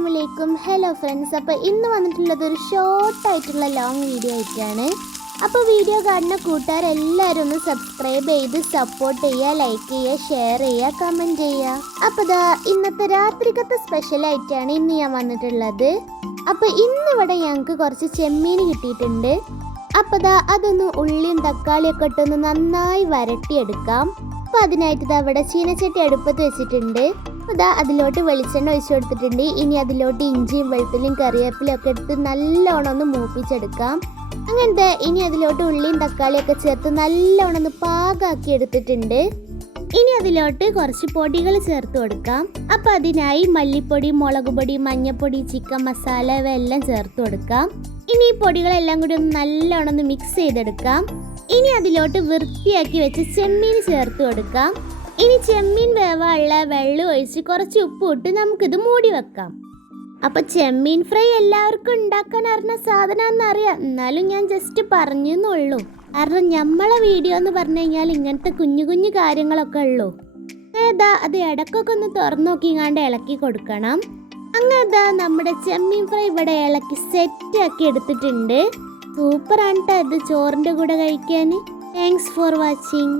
അസ്സലാമലൈക്കും. Hello friends അപ്പോൾ ഇന്ന് വന്നിട്ടുള്ളത് ഒരു ഷോർട്ടായിട്ടുള്ള ലോങ് വീഡിയോ ആയിട്ടാണ്. അപ്പോൾ വീഡിയോ കാണുന്ന കൂട്ടുകാരെല്ലാവരും ഒന്ന് സബ്സ്ക്രൈബ് ചെയ്ത് സപ്പോർട്ട് ചെയ്യുക ലൈക്ക് ചെയ്യുക ഷെയർ ചെയ്യുക കമന്റ് ചെയ്യുക. അപ്പോൾ ഇതാ ഇന്നത്തെ രാത്രിക്കത്തെ സ്പെഷ്യലായിട്ടാണ് ഇന്ന് ഞാൻ വന്നിട്ടുള്ളത്. അപ്പോൾ ഇന്നിവിടെ ഞങ്ങൾക്ക് കുറച്ച് ചെമ്മീൻ കിട്ടിയിട്ടുണ്ട്. അപ്പോൾ ഇതാ അതൊന്ന് ഉള്ളിയും തക്കാളിയൊക്കെ ഇട്ടൊന്ന് നന്നായി വരട്ടിയെടുക്കാം. അപ്പോൾ അതിനായിട്ട് ഇതാ ഇവിടെ ചീനച്ചട്ടി അടുപ്പത്ത് വെച്ചിട്ടുണ്ട്. അതാ അതിലോട്ട് വെളിച്ചെണ്ണ ഒഴിച്ചു കൊടുത്തിട്ടുണ്ട്. ഇനി അതിലോട്ട് ഇഞ്ചിയും വെളുത്തുള്ളിയും കറിവേപ്പിലും ഒക്കെ എടുത്ത് നല്ലോണം ഒന്ന് മൂപ്പിച്ചെടുക്കാം. അങ്ങനത്തെ ഇനി അതിലോട്ട് ഉള്ളിയും തക്കാളിയും ഒക്കെ ചേർത്ത് നല്ലോണം ഒന്ന് പാകാക്കി എടുത്തിട്ടുണ്ട്. ഇനി അതിലോട്ട് കുറച്ച് പൊടികൾ ചേർത്ത് കൊടുക്കാം. അപ്പം അതിനായി മല്ലിപ്പൊടി മുളക് പൊടി മഞ്ഞൾപ്പൊടി ചിക്കൻ മസാല ഇവയെല്ലാം ചേർത്ത് കൊടുക്കാം. ഇനി ഈ പൊടികളെല്ലാം കൂടി ഒന്ന് നല്ലോണം ഒന്ന് മിക്സ് ചെയ്തെടുക്കാം. ഇനി അതിലോട്ട് വൃത്തിയാക്കി വെച്ച് ചെമ്മീൻ ചേർത്ത് കൊടുക്കാം. ഇനി ചെമ്മീൻ വേവാനുള്ള വെള്ളം ഒഴിച്ച് കുറച്ച് ഉപ്പ് ഇട്ട് നമുക്കിത് മൂടി വെക്കാം. അപ്പൊ ചെമ്മീൻ ഫ്രൈ എല്ലാവർക്കും ഉണ്ടാക്കാൻ അറിഞ്ഞ സാധനം അറിയാം. എന്നാലും ഞാൻ ജസ്റ്റ് പറഞ്ഞെന്നുള്ളൂ. കാരണം നമ്മളെ വീഡിയോ എന്ന് പറഞ്ഞു കഴിഞ്ഞാൽ ഇങ്ങനത്തെ കുഞ്ഞു കുഞ്ഞു കാര്യങ്ങളൊക്കെ ഉള്ളൂ. ഏതാ അത് ഇടക്കൊക്കെ ഒന്ന് തുറന്നു നോക്കി നോക്കിങ്ങാണ്ട് ഇളക്കി കൊടുക്കണം. അങ്ങനെതാ നമ്മുടെ ചെമ്മീൻ ഫ്രൈ ഇവിടെ ഇളക്കി സെറ്റ് ആക്കി എടുത്തിട്ടുണ്ട്. സൂപ്പറാണ് ഇത് ചോറിന്റെ കൂടെ കഴിക്കാൻ. Thanks for watching